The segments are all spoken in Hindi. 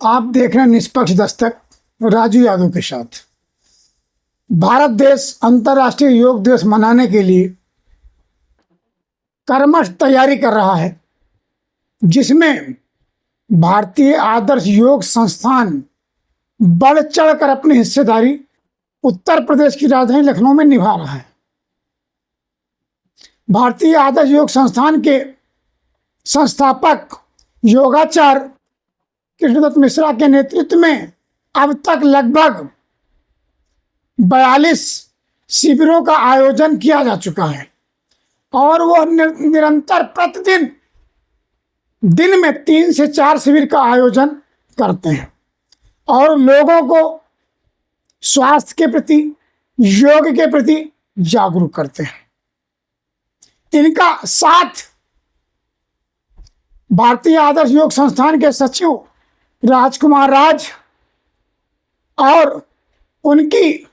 आप देख रहे हैं निष्पक्ष दस्तक राजू यादव के साथ। भारत देश अंतर्राष्ट्रीय योग दिवस मनाने के लिए कर्मठ तैयारी कर रहा है, जिसमें भारतीय आदर्श योग संस्थान बढ़ चढ़कर अपनी हिस्सेदारी उत्तर प्रदेश की राजधानी लखनऊ में निभा रहा है। भारतीय आदर्श योग संस्थान के संस्थापक योगाचार्य कृष्णदत्त मिश्रा के नेतृत्व में अब तक लगभग 42 शिविरों का आयोजन किया जा चुका है और वह निरंतर प्रतिदिन दिन में 3 से 4 शिविर का आयोजन करते हैं और लोगों को स्वास्थ्य के प्रति, योग के प्रति जागरूक करते हैं। इनका साथ भारतीय आदर्श योग संस्थान के सचिव राजकुमार राज और उनकी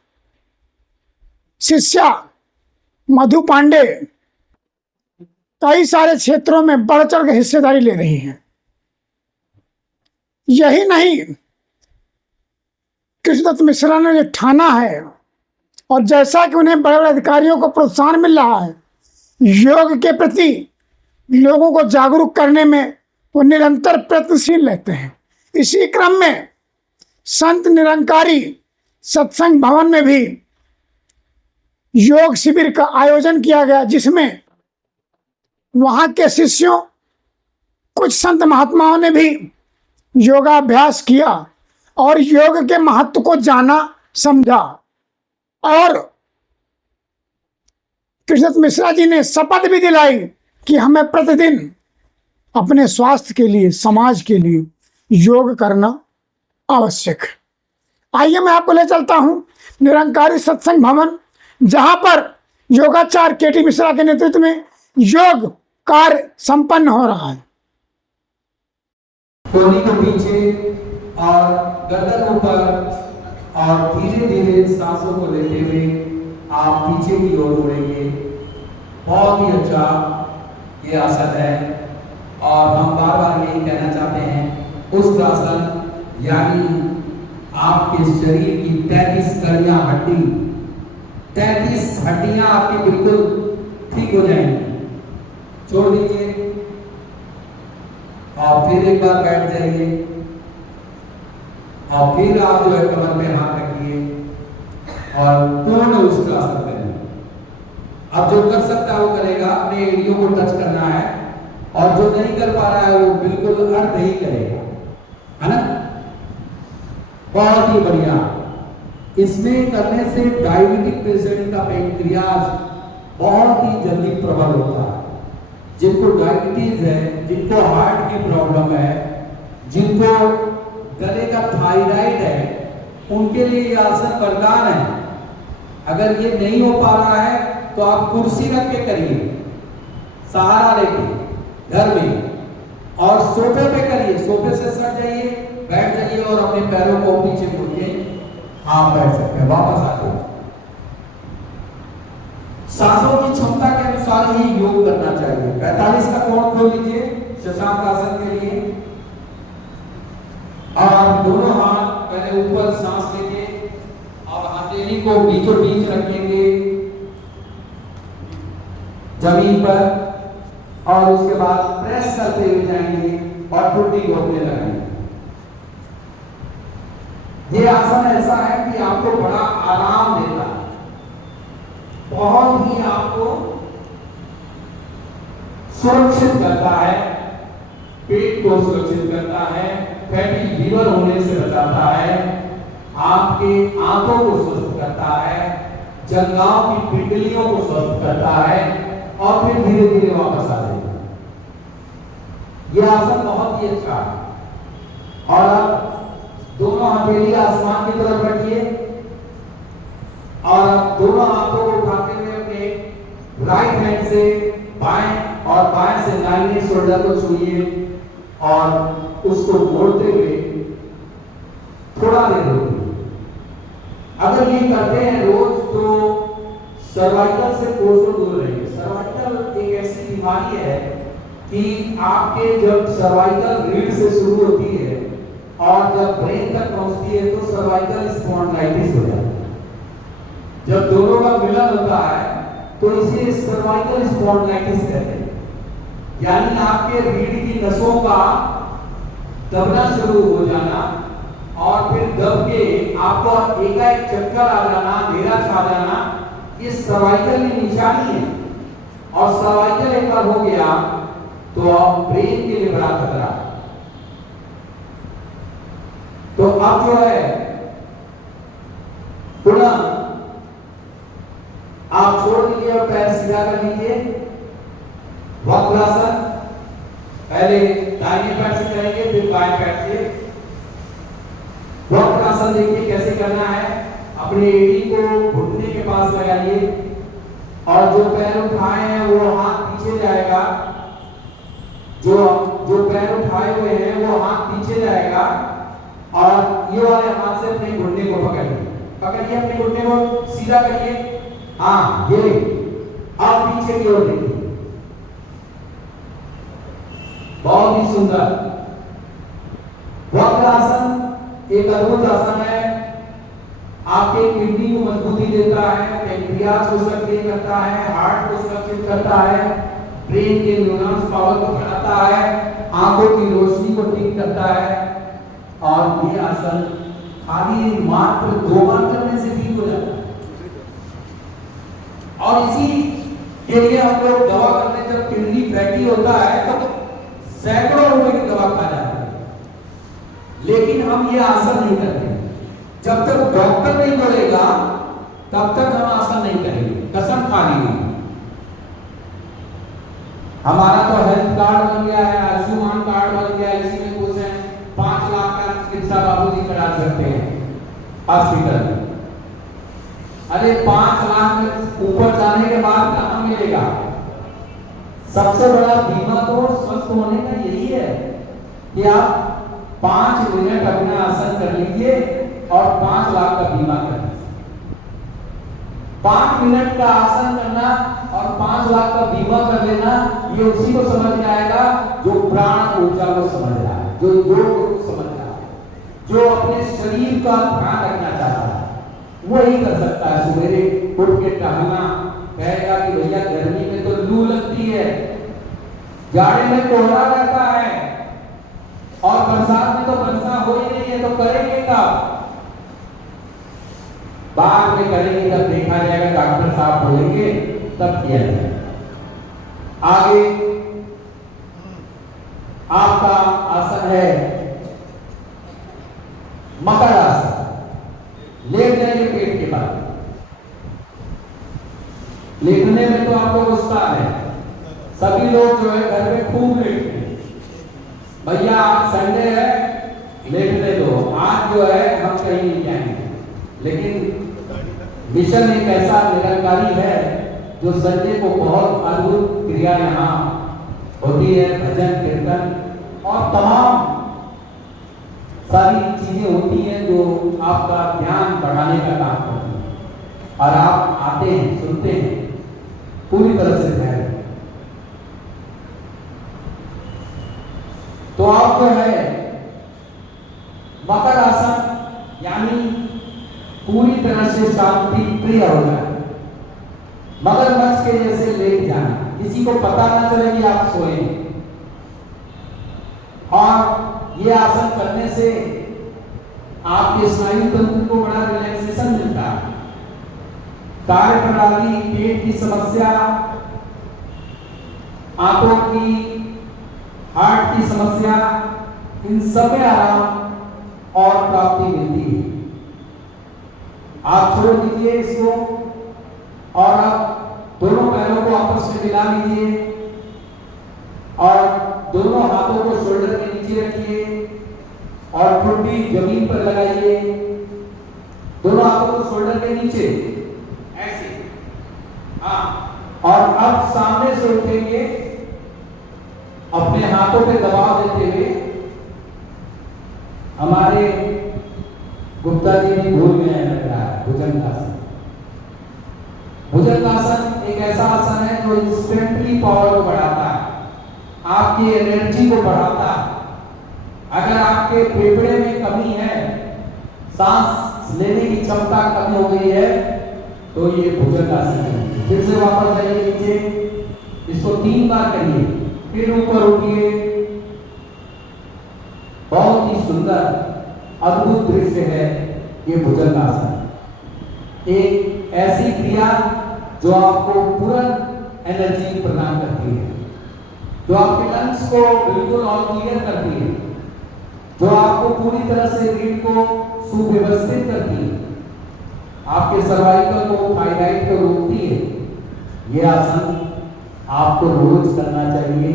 शिष्या मधु पांडे कई सारे क्षेत्रों में बढ़ चढ़ कर हिस्सेदारी ले रही हैं। यही नहीं, कृष्णदत्त मिश्रा ने जो ठाना है और जैसा कि उन्हें बड़े बड़े अधिकारियों को प्रोत्साहन मिल रहा है, योग के प्रति लोगों को जागरूक करने में वो निरंतर प्रयत्नशील रहते हैं। इसी क्रम में संत निरंकारी सत्संग भवन में भी योग शिविर का आयोजन किया गया, जिसमें वहां के शिष्यों, कुछ संत महात्माओं ने भी योगाभ्यास किया और योग के महत्व को जाना, समझा। और कृष्णदत्त मिश्रा जी ने शपथ भी दिलाई कि हमें प्रतिदिन अपने स्वास्थ्य के लिए, समाज के लिए योग करना आवश्यक है। आइए मैं आपको ले चलता हूं निरंकारी सत्संग भवन, जहां पर योगाचार्य केटी मिश्रा के नेतृत्व में योग कार्य संपन्न हो रहा है। कोहनी को पीछे और गर्दन ऊपर और धीरे धीरे सांसों को लेते हुए आप पीछे की ओर मुड़ेंगे। बहुत ही अच्छा ये आसन है और हम बार बार यही कहना चाहते हैं, उस आसन यानी आपके शरीर की 33 कड़ियां हड्डी, 33 हड्डियां आपकी बिल्कुल ठीक हो जाएंगी। छोड़ दीजिए और फिर एक बार बैठ जाइए और फिर आप जो है कमर पे हाथ रखिए और पूर्ण उसका आसन करें। अब जो कर सकता है वो करेगा, अपने एड़ियों को टच करना है और जो नहीं कर पा रहा है वो बिल्कुल अर्ध ही करेगा, है ना। बहुत ही बढ़िया। इसमें करने से डायबिटिक पेशेंट का पैंक्रियाज बहुत ही जल्दी प्रबल होता है। जिनको डायबिटीज है, जिनको हार्ट की प्रॉब्लम है, जिनको गले का थायराइड है, उनके लिए ये आसन वरदान है। अगर ये नहीं हो पा रहा है तो आप कुर्सी रख के करिए, सहारा लेके घर में, और सोफे पे करिए। सोफे से सट जाइए, बैठ जाइए और अपने पैरों को पीछे मुड़ के आप बैठ सकते हैं। वापस आ जाइए। सांसों की क्षमता के अनुसार ही योग करना चाहिए। 45 का कोण खोल लीजिए शशांक आसन के लिए और दोनों हाथ पहले ऊपर सांस लेंगे और हथेली को बीचों बीच रखेंगे जमीन पर और उसके बाद प्रेस करते हुए जाएंगे और ठुड्डी घोटने लगेंगे। ये आसन ऐसा है कि आपको बड़ा आराम देता है, बहुत ही आपको सुरक्षित करता है, पेट को सुरक्षित करता है, फैटी लीवर होने से बचाता है, आपके आंतों को स्वस्थ करता है, जंघाओं की पिंडलियों को स्वस्थ करता है और फिर धीरे धीरे वापस आ जाएगा। यह आसन बहुत ही अच्छा है। और अब दोनों हथेली आसमान की तरफ रखिए और अब दोनों हाथों को उठाते हुए अपने राइट हैंड से बाएं और बाएं से दाहिने शोल्डर को छूइए और उसको मोड़ते हुए थोड़ा देर रोकिए। अगर ये करते हैं रोज तो सर्वाइकल से कोसों दूर रहेंगे। सर्वाइकल एक ऐसी बीमारी है कि आपके जब सर्वाइकल रीढ़ से शुरू होती है और जब ब्रेन तक पहुंचती है तो सर्वाइकल स्पॉन्डिलाइटिस हो जाता है। जब दोनों का मिलन होता है तो इसे सर्वाइकल स्पॉन्डिलाइटिस कहते हैं। यानी आपके रीढ़ की नसों का दबना शुरू हो जाना और फिर दब के आपको एकाएक चक्कर आ जाना, अंधेरा छा जाना, ये सर्वाइकल की निशानी है। और सर्वाइकल एक बार हो गया तो आप ब्रेन के लिए बड़ा खतरा। तो अब जो है पुनः आप छोड़ दीजिए और पैर सीधा कर लीजिए। वक्रासन पहले दाहिने पैर से करेंगे फिर बाएं पैर से। वक्रासन देखिए कैसे करना है। अपनी एड़ी को घुटने के पास लगाइए और जो पैर उठाए हैं वो हाथ पीछे जाएगा। जो पैर उठाए हुए हैं वो हाथ पीछे जाएगा और ये वाले हाथ से अपने घुटने को पकड़िए अपने घुटने को सीधा करिए। हाँ ये अब पीछे की ओर देखिए, बहुत ही सुंदर। वक्रासन एक अद्भुत आसन है, आपके किडनी को मजबूती देता है, पैंक्रियास को सक्रिय करता है, हार्ट को सुरक्षित करता है, ब्रेन के न्यूरॉन्स पावर को बढ़ाता है, आंखों की रोशनी को ठीक करता है। और ये आसन खाली मात्र 2 बार करने से ठीक हो जाता है। और इसी के लिए हम लोग दवा करने जब किडनी फैटी होता है तो सैकड़ों रुपए की दवा खा जाते हैं, लेकिन हम ये आसन नहीं करते। जब तक डॉक्टर नहीं बोलेगा तब तक हम आसन नहीं करेंगे, कसम खा ली। हमारा तो हेल्थ कार्ड बन गया है, आयुष्मान कार्ड बन गया है, इसी में कुछ है 5 लाख का चिकित्सा बाबूजी करा सकते हैं हॉस्पिटल में। अरे 5 लाख में ऊपर जाने के बाद कहां मिलेगा? सबसे बड़ा बीमा तो स्वस्थ होने का यही है कि आप 5 मिनट अपना आसन कर लीजिए और 5 लाख का बीमा कर लीजिए। 5 मिनट का आसन करना और 5 लाख का बीमा कर लेना, ये उसी को समझ में आएगा जो प्राण ऊर्जा को समझ रहा है, जो योग को समझ रहा है, जो अपने शरीर का ध्यान रखना चाहता है, वही कर सकता है। सवेरे उठ के टहलना, कहेगा कि भैया गर्मी में तो लू लगती है, जाड़े में कोहरा रहता है और बरसात में तो वर्षा हो ही नहीं है, तो करेंगे कब? बाद में करेंगे जब देखा जाएगा, डॉक्टर साहब बोलेंगे तब किया जाएगा। आगे आपका आसन है मकर आसन। लेट जाइए पेट के बाद। लेटने में तो आपको गुस्सा है, सभी लोग जो है घर में खूब लेटते हैं। भैया आज संडे है, लेटने दो, आज जो है हम कहीं नहीं जाएंगे। लेकिन मिशन एक ऐसा निरंकारी है जो संडे को बहुत अद्भुत क्रिया यहाँ होती है, भजन कीर्तन और तमाम सारी चीजें होती हैं जो आपका ज्ञान बढ़ाने का काम करती है। और आप आते हैं, सुनते हैं, पूरी तरह से ध्यान। तो आप जो है मकर आसन यानी पूरी तरह से शांति प्रिय हो जाए, मगरमच्छ के जैसे लेट जाना, किसी को पता ना चले कि आप सोए। और ये आसन करने से आपके स्नायु तंत्र को बड़ा रिलैक्सेशन मिलता है। कार्य प्रणाली, पेट की समस्या, आंखों की, हार्ट की समस्या, इन सब में आराम और प्राप्ति मिलती है। आप छोड़ दीजिए इसको और आप दोनों पैरों को आपस में मिला लीजिए और दोनों हाथों को शोल्डर के नीचे रखिए और ठुड्डी जमीन पर लगाइए। दोनों हाथों को शोल्डर के नीचे ऐसे, हाँ। और अब सामने से उठेंगे, अपने हाथों पे दबाव देते हुए। हमारे गुप्ता जी भी भूल गए हैं लग रहा है भुजंगासन। भुजंगासन एक ऐसा आसन है जो इंस्टेंटली पावर को बढ़ाता है, आपकी एनर्जी को बढ़ाता है। अगर आपके फेफड़े में कमी है, सांस लेने की क्षमता कम हो गई है, तो ये भुजंगासन है। फिर से वापस जाइए नीचे, इसको 3 बार करिए, फिर ऊपर उठिए। बहुत ही सुंदर अद्भुत दृश्य है ये भुजंगासन। एक ऐसी क्रिया जो आपको तुरंत एनर्जी प्रदान करती है, जो आपके लंग्स को बिल्कुल ऑल क्लियर करती है, जो आपको पूरी तरह से रीढ़ को सुव्यवस्थित करती है, आपके सर्वाइकल को, थायराइड को रोकती है। यह आसन आपको रोज करना चाहिए।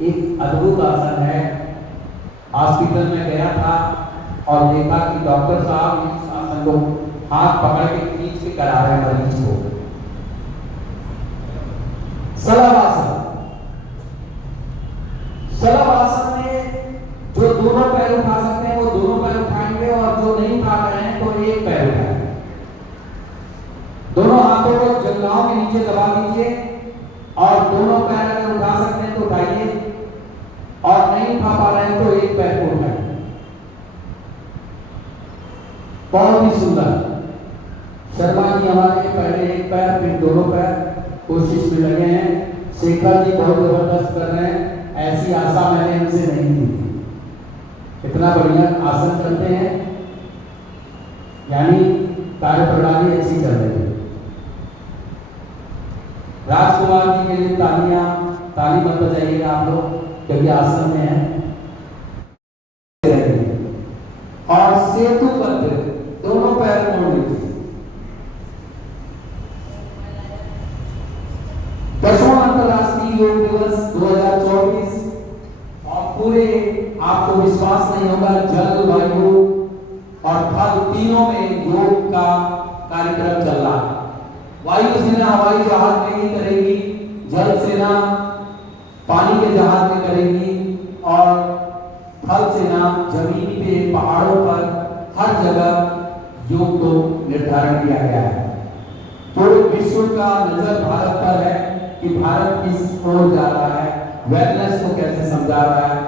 एक अद्भुत आसन है। हॉस्पिटल में गया था और देखा कि डॉक्टर साहब इस आसन को हाथ पकड़ के खींच के करा रहे हैं मरीज को। शलभासन। शलभासन में जो दोनों पैर उठा सकते हैं वो दोनों पैर उठाएंगे, और जो नहीं उठा रहे हैं तो एक पैर उठाएंगे। दोनों हाथों को जंघाओं के नीचे दबा दीजिए, और दोनों पैर अगर उठा सकते हैं तो उठाइए, और नहीं उठा पा रहे हैं तो एक पैर को उठाइए। बहुत ही सुंदर। शर्मा जी हमारे पहले एक पैर फिर दोनों पैर कोशिश में लगे हैं। शेखर जी बहुत जबरदस्त कर रहे हैं। ऐसी आशा मैंने इनसे नहीं की थी। इतना बढ़िया आसन करते हैं, यानी कार्य प्रणाली अच्छी चल रही है। राजकुमार जी के लिए ताली मत बजाइएगा आप लोग, क्योंकि आसन में है। और सेतु बद्ध दोनों पैर मोड़ लीजिए। 10वां अंतर्राष्ट्रीय योग दिवस 2024, और पूरे आपको विश्वास नहीं होगा, जल, वायु और थल तीनों में योग का कार्यक्रम चल रहा है। वायु सेना हवाई जहाज में ही करेगी, जल सेना पानी के जहाज में करेगी, और थल सेना जमीन पे, पहाड़ों पर, हर जगह योग को निर्धारण किया गया है। पूरे विश्व का नजर भारत पर है कि भारत किस ओर जा रहा है, वेलनेस को कैसे समझा रहा है,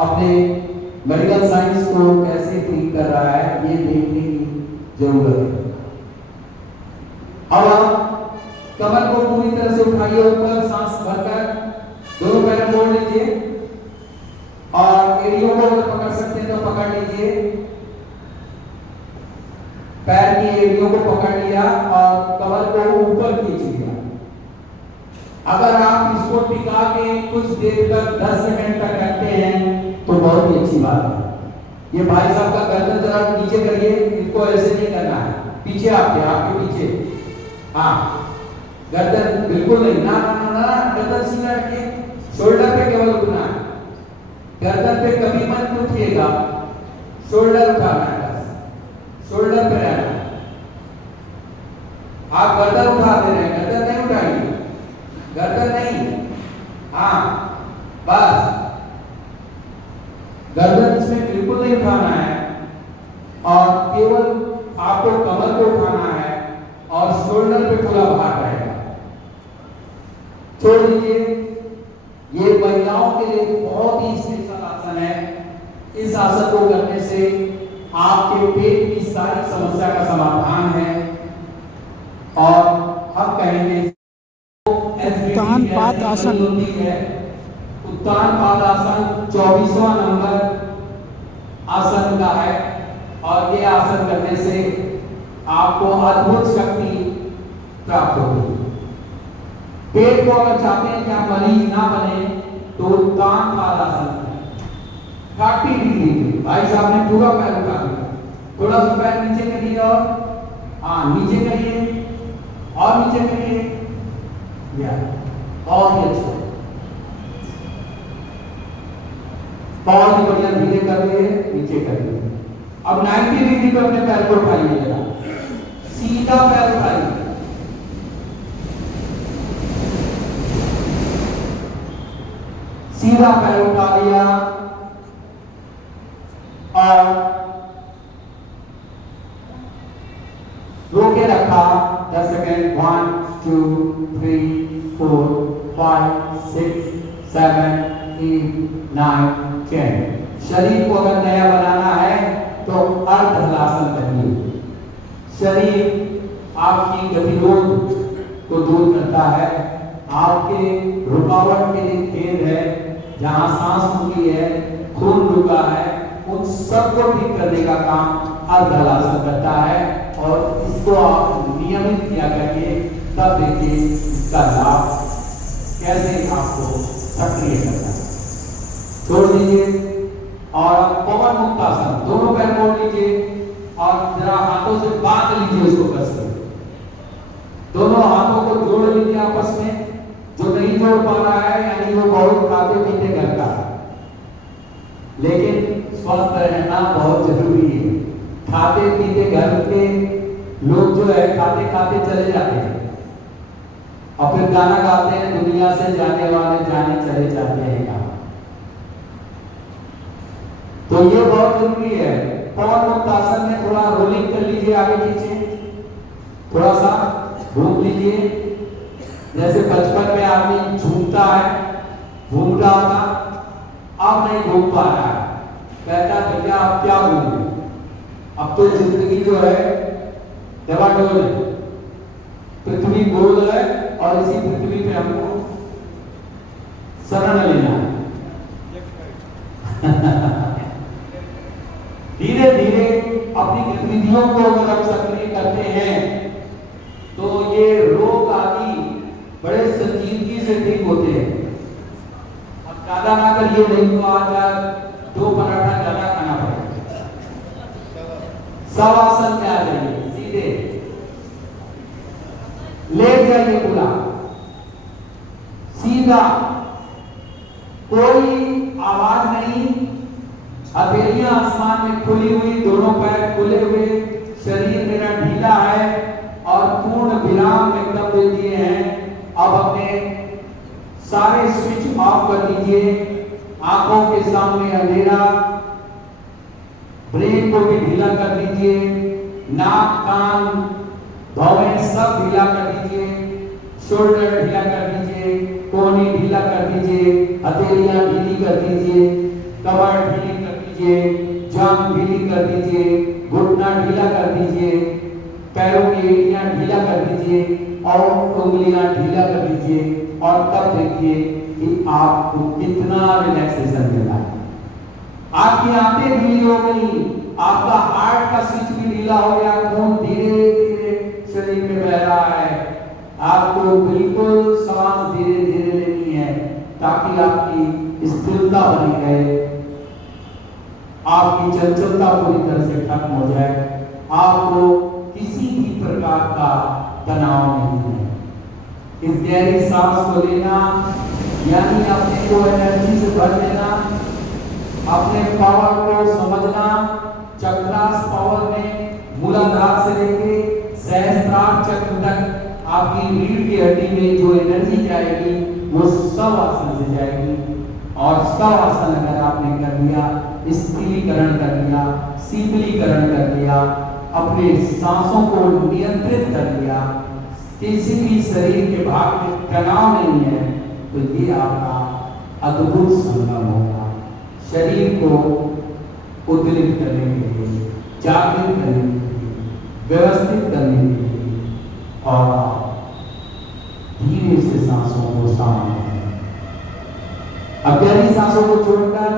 अपने मेडिकल साइंस को कैसे ठीक कर रहा है, ये देखने की जरूरत है। अब आप कमर को पूरी तरह से उठाइए ऊपर, सांस भरकर दोनों पैर मोड़ लीजिए, और एड़ियों को अगर पकड़ सकते हैं तो पकड़ लीजिए। पैर की एड़ियों को पकड़ लिया और कमर को ऊपर खींच लिया। अगर आप इसको टिका के कुछ देर तक 10 सेकंड तक रखते हैं तो बहुत ही अच्छी बात है। ये भाई साहब का गर्दन जरा नीचे करिए, इसको ऐसे नहीं करना है, पीछे आपके पीछे, हाँ, गर्दन बिल्कुल नहीं, ना ना ना ना, गर्दन सीधा रखिए, शोल्डर पे केवल उठना है, गर्दन पे कभी मत उठिएगा, शोल्डर उठाना है, बस शोल्डर पे रहना है। आप गर्दन उठा दे रहे हैं, गर्दन नहीं उठाइए, गर्दन नहीं, हाँ, बस गर्दन इसमें बिल्कुल नहीं उठाना है, और केवल आपको कमर को उठाना है, और शोल्डर पे खुला भार रहेगा। छोड़ दीजिए। ये महिलाओं के लिए बहुत ही स्पेशल आसन है। इस आसन को करने से आपके पेट की सारी समस्या का समाधान है, और हम कहेंगे उत्तान पाद आसन। उत्तान पाद आसन 24वां नंबर आसन का है, और ये आसन करने से आपको अद्भुत शक्ति प्राप्त होगी। पेट को अगर चाहते हैं कि आप मरीज ना बने तो उत्तान पाद आसन 40 डिग्री। भाई साहब ने पूरा पैर उठा दिया, थोड़ा सा पैर नीचे करिए, और हाँ नीचे करिए, और नीचे करिए, या बहुत ही अच्छा, बहुत ही बढ़िया, धीरे कर लिए, नीचे करिए। अब 90 डिग्री पर अपने पैर को उठाइए, जरा सीधा पैर उठाइए, सीधा पैर उठा लिया, और रोके रखा 10 सेकेंड। 1 2 3 4 5 6 7 8 9 10। शरीर को अगर नया बनाना है तो अर्ध हलासन करिए। शरीर आपकी गतिरोध को दूर करता है, आपके रुकावट के लिए खेद है, जहां सांस रुकी है, खून रुका है, उन सबको ठीक करने का काम अर्ध हलासन करता है। और इसको आप नियमित किया करिए, तब देखिए इसका लाभ कैसे आपको सक्रिय करता है। छोड़ दीजिए और पवन मुक्तासन, दोनों पैर मोड़ लीजिए और जरा हाथों से बांध लीजिए उसको कस के। दोनों हाथों को जोड़ लीजिए आपस में। जो नहीं जोड़ पा रहा है यानी वो बहुत खाते पीते घर का है, लेकिन स्वस्थ रहना बहुत जरूरी है। खाते पीते घर के लोग जो है खाते खाते चले जाते हैं और फिर गाना गाते हैं, दुनिया से जाने वाले जाने चले जाते हैं कहाँ। तो ये बहुत जरूरी है। पवन मुक्तासन में थोड़ा रोलिंग कर लीजिए, आगे पीछे थोड़ा सा घूम लीजिए। जैसे बचपन में आदमी झूमता है, घूम रहा था, अब नहीं घूम पा रहा है, कहता भैया अब क्या घूमे, अब तो जिंदगी जो है डबाडोल है, पृथ्वी गोल है और इसी पृथ्वी पे हमको शरण लेना है। धीरे धीरे अपनी गतिविधियों को अगर हम सक्रिय करते हैं तो ये रोग आदि बड़े संजीदगी से ठीक होते हैं। अब ज्यादा ना करिए, नहीं तो आज 2 पराठा ज्यादा खाना पड़ेगा। शवासन में आ जाइए, सीधे लेट जाइए, पूरा सीधा, कोई आवाज नहीं, हथेलियां आसमान में खुली हुई, दोनों पैर खुले हुए, शरीर मेरा ढीला है और पूर्ण विराम एकदम दे दिए हैं। अब अपने सारे स्विच ऑफ कर दीजिए, आंखों के सामने अंधेरा, ब्रेन को भी ढीला कर दीजिए, नाक कान भौहें सब ढीला कर दीजिए, शोल्डर ढीला कर दीजिए, कोहनी ढीला कर दीजिए, हथेलियां ढीली कर दीजिए, कमर ढीली कर दीजिए, जांघ ढीली कर दीजिए, घुटना ढीला कर दीजिए, पैरों की एड़ियां ढीला कर दीजिए और उंगलियां ढीला कर दीजिए। और तब देखिए कि आपको कितना रिलैक्सेशन मिला है। आपकी आंखें ढीली हो गई, आपका हार्ट का स्विच भी ढीला हो गया, खून धीरे धीरे शरीर में बह रहा है। आपको बिल्कुल सांस धीरे धीरे लेनी है ताकि आपकी स्थिरता बनी रहे, आपकी चंचलता पूरी तरह से खत्म हो जाए, आपको किसी भी प्रकार का तनाव नहीं है। इस गहरी सांस को लेना यानी अपने को एनर्जी से भर देना, अपने पावर को समझना। चक्रास पावर में मूलाधार से लेके सहस्त्रार चक्र तक आपकी रीढ़ की हड्डी में जो एनर्जी जाएगी वो सब आसन से जाएगी। और सब आसन अगर आपने कर लिया, स्थिरीकरण कर लिया, शीतलीकरण कर लिया, अपने सांसों को नियंत्रित कर लिया, किसी भी शरीर के भाग में तनाव नहीं है, तो ये आपका अद्भुत संगम होगा। शरीर को उद्दीपित करने के लिए, जागृत करने के लिए, व्यवस्थित करने के लिए, और धीरे से सांसों को सामान्य करें। अब गहरी सांसों को छोड़कर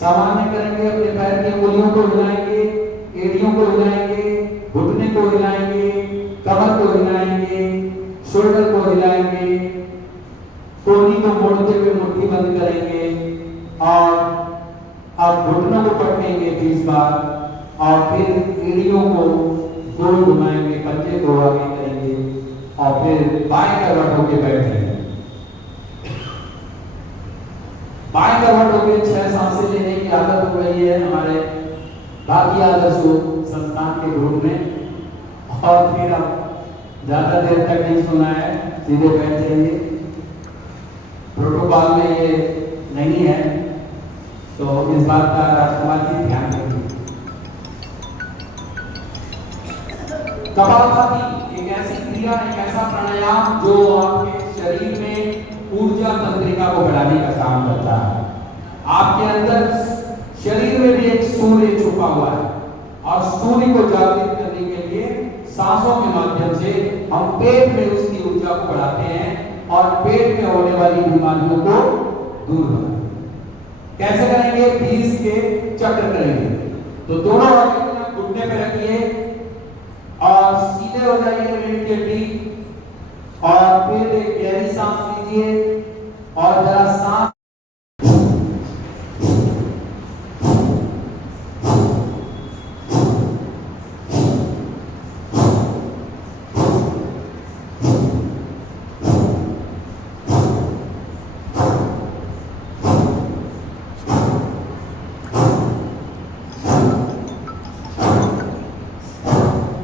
सामान्य करेंगे। अपने पैर की उंगलियों को हिलाएंगे, एड़ियों को हिलाएंगे, घुटने को हिलाएंगे, कमर को हिलाएंगे, शोल्डर को हिलाएंगे, कोहनी को मोड़ते हुए मुट्ठी बंद करेंगे और अब घुटनों को पकड़ेंगे 20 बार और फिर एड़ियों को गोल घुमाएंगे, कच्चे को आगे करेंगे और फिर बाएं करवट होकर बैठेंगे। बाएं करवट होकर 6 सांसें लेने की आदत हो गई है हमारे भारतीय आदर्श संस्थान के ग्रुप में। और फिर अब ज्यादा देर तक नहीं सुना है, सीधे बैठ जाइए। प्रोटोकॉल में ये नहीं है, तो इस बात का राजकुमार जी ध्यान रखिए। कपालभाति एक ऐसी क्रिया, एक ऐसा प्राणायाम जो आपके शरीर में ऊर्जा तंत्रिका को बढ़ाने का काम करता है। आपके अंदर शरीर में भी एक सूर्य छुपा हुआ है और सूर्य को जागृत करने के लिए सांसों के माध्यम से हम पेट में उसकी ऊर्जा को बढ़ाते हैं और पेट में होने वाली बीमारियों को दूर बनाते हैं। कैसे करेंगे? 20 के चक्र करेंगे। तो दोनों हाथ घुटने पे रखिए और सीधे हो जाइए इमीडिएटली और फिर एक गहरी सांस लीजिए और जरा सांस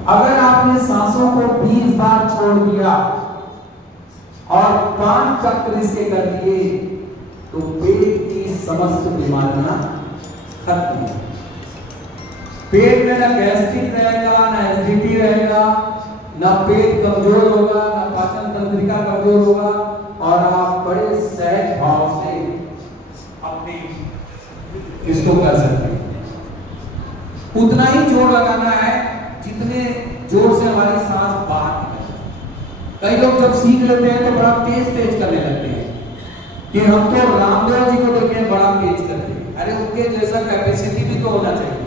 अगर आपने सांसों को 20 बार छोड़ दिया और 5 चक्र इसके कर दिए तो पेट की समस्त बीमारियां खत्म हो। पेट में ना गैस्ट्रिक रहेगा, ना एसिडिटी रहेगा, ना पेट कमजोर होगा, ना पाचन तंत्रिका कमजोर होगा और आप बड़े सहज भाव से अपने इसको कर सकते हैं। उतना ही जोर लगाना है जितने जोर से हमारी सांस बाहर निकले। कई लोग जब सीख लेते हैं तो बड़ा तेज तेज करने लगते हैं कि हम तो रामदेव जी को देखे बड़ा तेज करते हैं। अरे उनके जैसा कैपेसिटी भी तो होना चाहिए।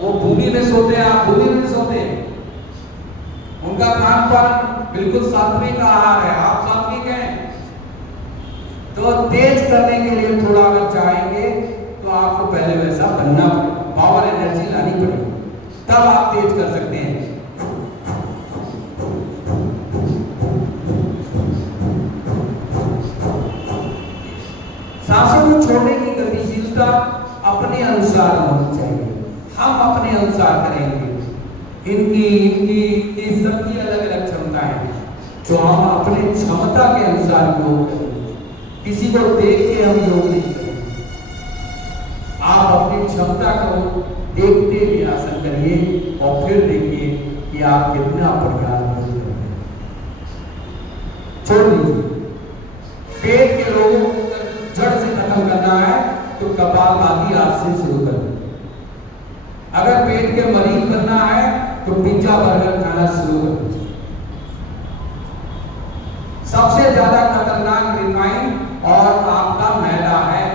वो भूमि में सोते हैं, आप भूमि में सोते हैं। उनका खान पान बिल्कुल सात्विक आहार है, आप सात्विक हैं। तो तेज करने के लिए थोड़ा अगर चाहेंगे तो आपको पहले वैसा बनना पड़ेगा, पावर एनर्जी लानी पड़ेगी, तब आप तेज कर सकते हैं। सांसों को छोड़ने की गतिशीलता अपने अनुसार होनी चाहिए। हम अपने अनुसार करेंगे। इनकी सबकी अलग अलग क्षमताएं हैं, तो हम अपने क्षमता के अनुसार योग करेंगे। किसी को देख के हम योग नहीं करेंगे। आप अपनी क्षमता को देखते हुए आसन करिए और फिर देखिए कि आप कितना बढ़िया योग कर रहे हैं। छोड़ दीजिए। पेट के रोगों को जड़ से खत्म करना है तो कपालभाति आज से शुरू कर दीजिए। अगर पेट के मरीज बनना है तो पिज्जा बर्गर खाना शुरू कर दीजिए। सबसे ज्यादा खतरनाक रिफाइन और आपका मैदा है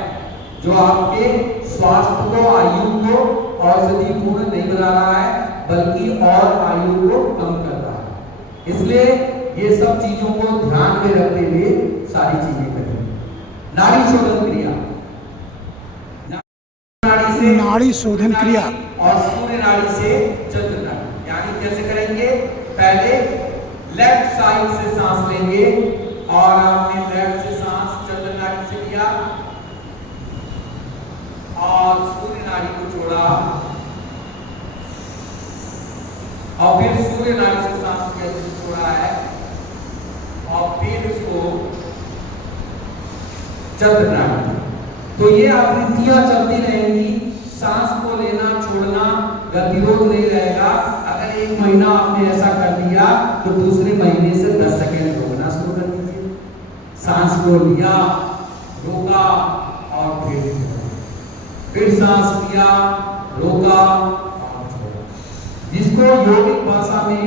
जो आपके स्वास्थ्य को, आयु को औषधि पूर्ण नहीं बना रहा है बल्कि और आयु को कम कर रहा है। इसलिए ये सब चीजों को ध्यान में रखते हुए सारी चीजें करें। नाड़ी शोधन क्रिया, नाड़ी शोधन क्रिया और सूर्य नाड़ी से चंद्र नाड़ी। यानी कैसे करेंगे? पहले लेफ्ट साइड से सांस लेंगे और आपने लेफ्ट से सांस चंद्र नाड़ी से लिया और सूर्य नाड़ी को छोड़ा और फिर सूर्य नाड़ी से सांस छोड़ा है और फिर इसको चंद्र नाड़ी। तो ये आवृत्तियां चलती रहेंगी। सांस को लेना छोड़ना गतिरोध नहीं रहेगा। अगर 1 महीना आपने ऐसा कर दिया तो दूसरे महीने से 10 सेकेंड रोकना शुरू कर दीजिए। सांस को लिया, रोका और फिर सांस लिया, रोका और छोड़ा। जिसको योगिक भाषा में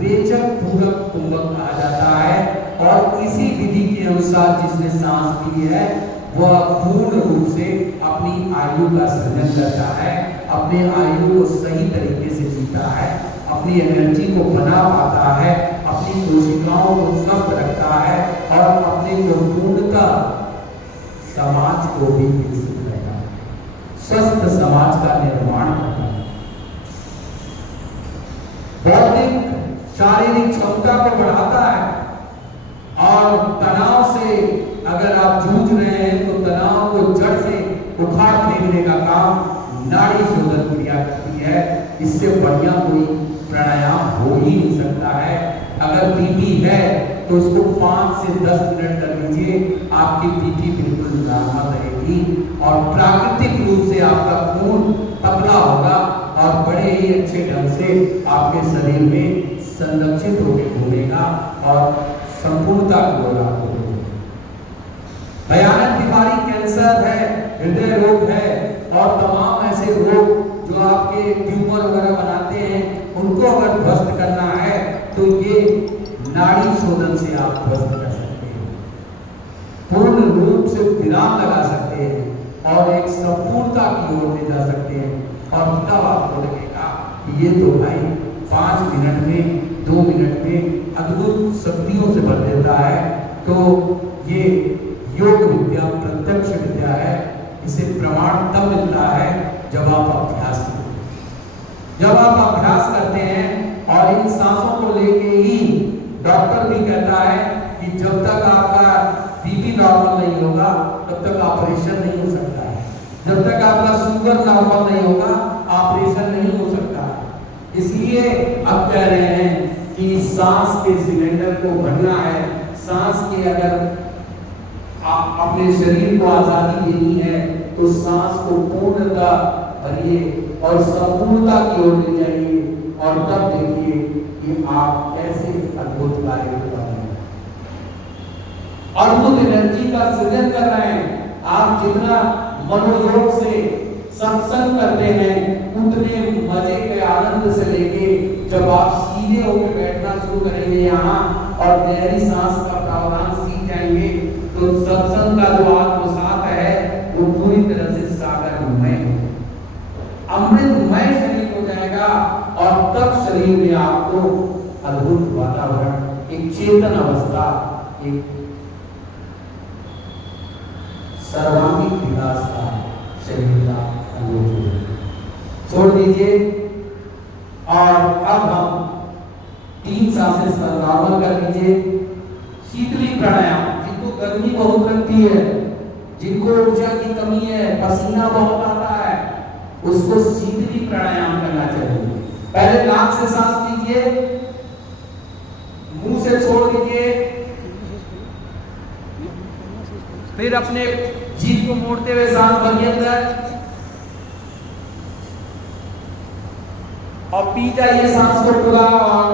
रेचक पूरक कुंभक कहा जाता है। और इसी विधि के अनुसार जिसने सांस ली है वह पूर्ण रूप से अपनी आयु का सृजन करता है, अपने आयु को सही तरीके से जीता है, अपनी एनर्जी को बना पाता है, अपनी कोशिकाओं को स्वस्थ रखता है और अपने को पूर्णतः समाज को भी विकसित करता है, स्वस्थ समाज का निर्माण करता है। बौद्धिक शारीरिक क्षमता को बढ़ाता है और तनाव से अगर आप जूझ रहे हैं तो तनाव को जड़ से उखाड़ फेंकने का काम नाड़ी शोधन क्रिया करती है। इससे बढ़िया कोई प्राणायाम हो ही नहीं सकता है। अगर बीपी है तो उसको 5 से 10 मिनट कर लीजिए, आपकी बीपी बिल्कुल नॉर्मल रहेगी और प्राकृतिक रूप से आपका खून पतला होगा और बड़े ही अच्छे ढंग से आपके शरीर में संरक्षित होकर घूमेगा और संपूर्णता की ओर आपको भयानक बीमारी कैंसर है, हृदय रोग है और तमाम ऐसे रोग जो आपके ट्यूमर वगैरह बनाते हैं उनको अगर ध्वस्त करना है तो ये नाड़ी शोधन से आप ध्वस्त कर सकते हैं, पूर्ण रूप से विराम लगा सकते हैं और एक संपूर्णता की ओर ले जा सकते हैं। और तब आपको लगेगा कि ये तो भाई 5 मिनट में 2 मिनट में अद्भुत शक्तियों से भर देता है। तो ये योग विद्या प्रत्यक्ष विद्या है। इसे प्रमाण तब मिलता है जब आप अभ्यास करते हैं। जब आप अभ्यास करते हैं और इन सांसों को लेके ही डॉक्टर भी कहता है कि जब तक आपका बीपी नॉर्मल नहीं होगा तब तक ऑपरेशन नहीं हो सकता है, जब तक आपका शुगर नॉर्मल नहीं होगा ऑपरेशन नहीं हो सकता। इसलिए अब कह रहे हैं कि सांस के सिलेंडर को भरना है, सांस के अगर आप अपने शरीर को आजादी देनी है तो सांस को पूर्णता भरिए और संपूर्णता की ओर ले जाइए और तब देखिए कि आप कैसे अद्भुत कार्य कर रहे हैं, अद्भुत एनर्जी का सृजन कर रहे हैं। आप जितना मनोयोग से सत्संग करते हैं उतने मजे के आनंद से लेके जब आप सीधे होकर बैठना शुरू करेंगे यहाँ और गहरी सांस का प्रावधान सीख जाएंगे तो सत्संग का जो आत्मसात है वो पूरी तरह से सागरमय अमृतमय शरीर हो जाएगा। और तब शरीर में आपको अद्भुत वातावरण, एक चेतन अवस्था, एक सर्वांगीण विकास का शरीर का छोड़ दीजिए। और अब हम 3 सांसें नॉर्मल कर लीजिए। शीतली प्राणायाम, जिनको गर्मी बहुत लगती है, जिनको ऊर्जा की कमी है, पसीना बहुत आता है, उसको शीतली प्राणायाम करना चाहिए। पहले नाक से सांस लीजिए, मुंह से छोड़ दीजिए, फिर अपने जीभ को मोड़ते हुए सांस भरिए अंदर और पी जाइए सांस को पूरा। और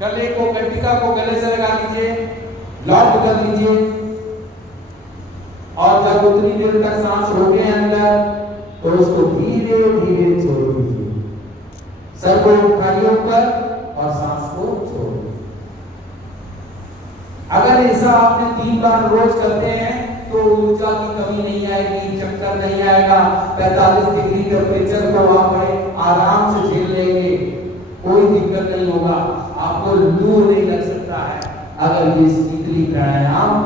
गले को, कंटिका को गले से लगा लीजिए, लॉक कर लीजिए और जब उतनी देर तक सांस रोके अंदर तो उसको धीरे धीरे छोड़ दीजिए। सर को उठाइए ऊपर और सांस को छोड़ दीजिए। अगर ऐसा आपने 3 बार रोज करते हैं तो ऊर्जा की कमी नहीं आएगी, चक्कर नहीं आएगा, 45 डिग्री टेम्परेचर को आप आराम से झेल लेंगे, कोई दिक्कत नहीं होगा, आपको लू नहीं लग सकता है अगर ये शीतली प्राणायाम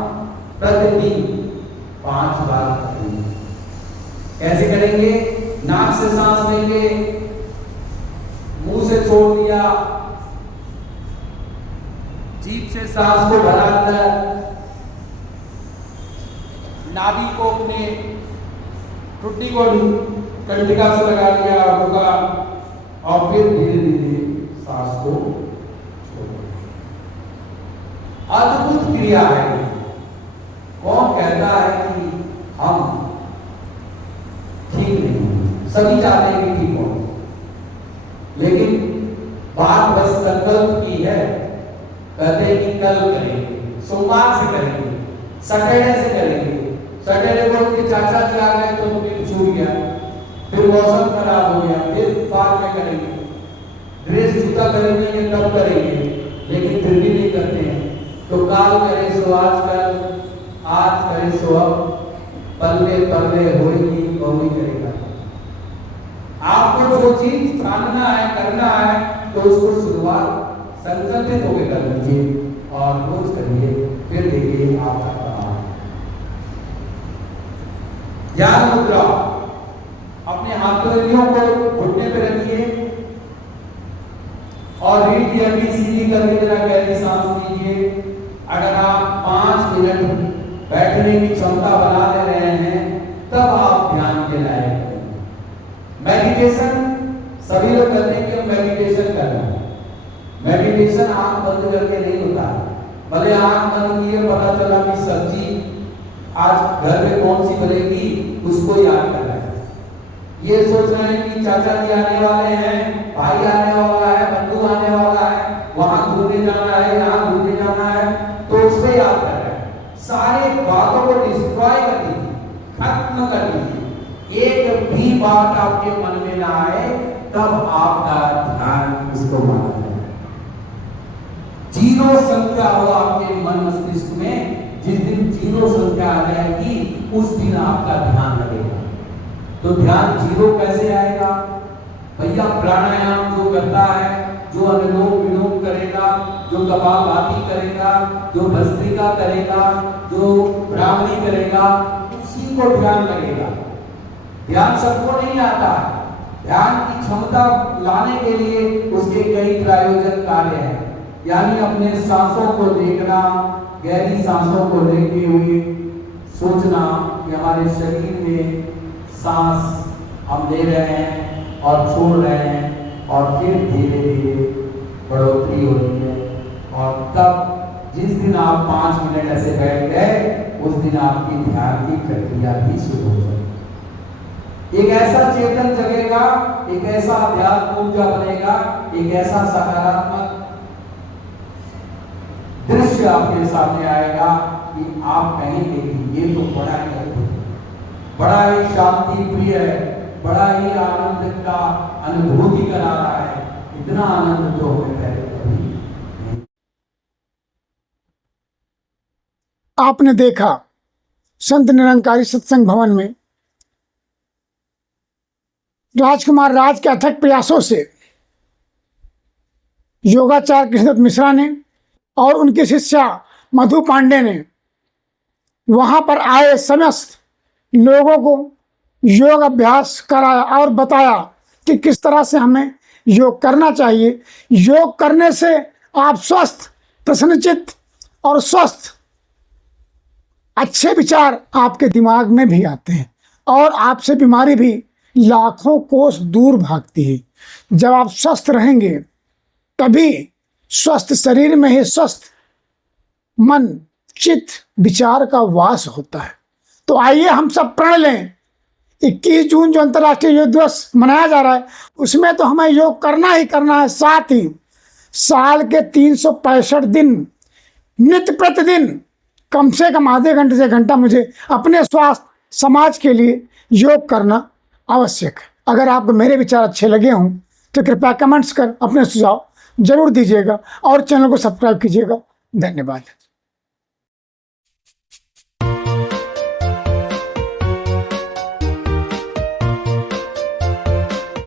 प्रतिदिन 5 बार करेंगे। कैसे करेंगे? नाक से सांस लेंगे, मुंह से छोड़ दिया, जीभ से सांस को भरा अंदर, नाभि को अपने टुट्टी को कंटिका से लगा लिया, रुका और फिर धीरे धीरे सांस को छोड़ा। अद्भुत क्रिया है। कौन कहता है कि हम ठीक नहीं? सभी चाहते हैं कि ठीक हो, लेकिन बात बस संकल्प की है। कहते हैं कि कल करेंगे, सोमवार से करेंगे, सैटरडे से करेंगे। सैटरडे को उनके चाचा जी आ गए तो फिर छूट गया, फिर मौसम खराब हो गया, फिर बाद में करेंगे, ड्रेस जूता खरीदेंगे तब करेंगे, लेकिन फिर भी नहीं करते हैं। तो काल करे सो आज कल, आज करे सो अब, पल्ले पल्ले होएगी बहुरी करेगा। आपको जो चीज जानना है, करना है, तो उसको शुरुआत संकल्पित होकर कर लीजिए और रोज करिए, फिर देखिए आपका प्रभाव। ध्यान मुद्रा, अपने हाथों को घुटने पे रखिए और रीढ़ की हड्डी सीधी करके जरा गहरी सांस लीजिए। अगर आप 5 मिनट बैठने की क्षमता बना ले रहे हैं तब आप ध्यान के लायक हैं। मेडिटेशन, सभी लोग कहते हैं कि हम मेडिटेशन कर रहे हैं। मेडिटेशन आंख बंद करके नहीं होता। भले आंख बंद किए, पता चला कि सब्जी आज घर में कौन सी बनेगी उसको याद कर रहे हैं, ये सोच रहे हैं कि चाचा जी आने वाले हैं, भाई आने वाला है, बंधु आने वाला है, वहां घूमने जाना है, यहाँ घूमने जाना है, तो उससे याद कर रहे हैं। सारे बातों को डिस्ट्रॉय कर दीजिए, खत्म कर दीजिए। एक भी बात आपके मन में ना आए, तब आपका ध्यान उसको माना जाए। जीरो संख्या हो आपके मन मस्तिष्क में, जिस दिन जीरो संख्या आ जाएगी उस दिन आपका ध्यान लगेगा। तो ध्यान जीरो कैसे आएगा भैया? प्राणायाम जो करता है, जो अनुलोम विलोम करेगा, जो कपालभाति करेगा, जो भस्त्रिका करेगा, जो ब्राह्मणी करेगा, उसी को ध्यान लगेगा। ध्यान सबको नहीं आता। ध्यान की क्षमता लाने के लिए उसके कई प्रायोजन कार्य हैं। यानी अपने सांसों को देखना, गहरी सांसों को लेते हुए सोचना कि हमारे शरीर में सांस हम ले रहे हैं और छोड़ रहे हैं, और फिर धीरे धीरे बढ़ोतरी हो रही है। और तब जिस दिन आप 5 मिनट ऐसे बैठ गए, उस दिन आपकी ध्यान की प्रक्रिया भी शुरू हो जाएगी। एक ऐसा चेतन जगेगा, एक ऐसा अध्यात्म ऊर्जा बनेगा, एक ऐसा सकारात्मक दृश्य आपके सामने आएगा कि आप कहेंगे कि ये तो बड़ा ही अद्भुत, बड़ा ही शांति प्रिय है, बड़ा ही आनंद का अनुभूति करा रहा है। इतना आनंद तो हमें पहले कभी नहीं। आपने देखा संत निरंकारी सत्संग भवन में राजकुमार राज के अथक प्रयासों से योगाचार्य कृष्णदत्त मिश्रा ने और उनकी शिष्या मधु पांडे ने वहां पर आए समस्त लोगों को योग अभ्यास कराया और बताया कि किस तरह से हमें योग करना चाहिए। योग करने से आप स्वस्थ, प्रसन्नचित्त और स्वस्थ अच्छे विचार आपके दिमाग में भी आते हैं और आपसे बीमारी भी लाखों कोस दूर भागती है। जब आप स्वस्थ रहेंगे तभी स्वस्थ शरीर में ही स्वस्थ मन, चित्त, विचार का वास होता है। तो आइए हम सब प्रण लें, 21 जून जो अंतर्राष्ट्रीय योग दिवस मनाया जा रहा है, उसमें तो हमें योग करना ही करना है। साथ ही साल के 365 दिन नित्य प्रतिदिन कम से कम आधे घंटे से घंटा मुझे अपने स्वास्थ्य, समाज के लिए योग करना आवश्यक है। अगर आपको मेरे विचार अच्छे लगे हों तो कृपया कमेंट्स कर अपने सुझाव जरूर दीजिएगा और चैनल को सब्सक्राइब कीजिएगा। धन्यवाद।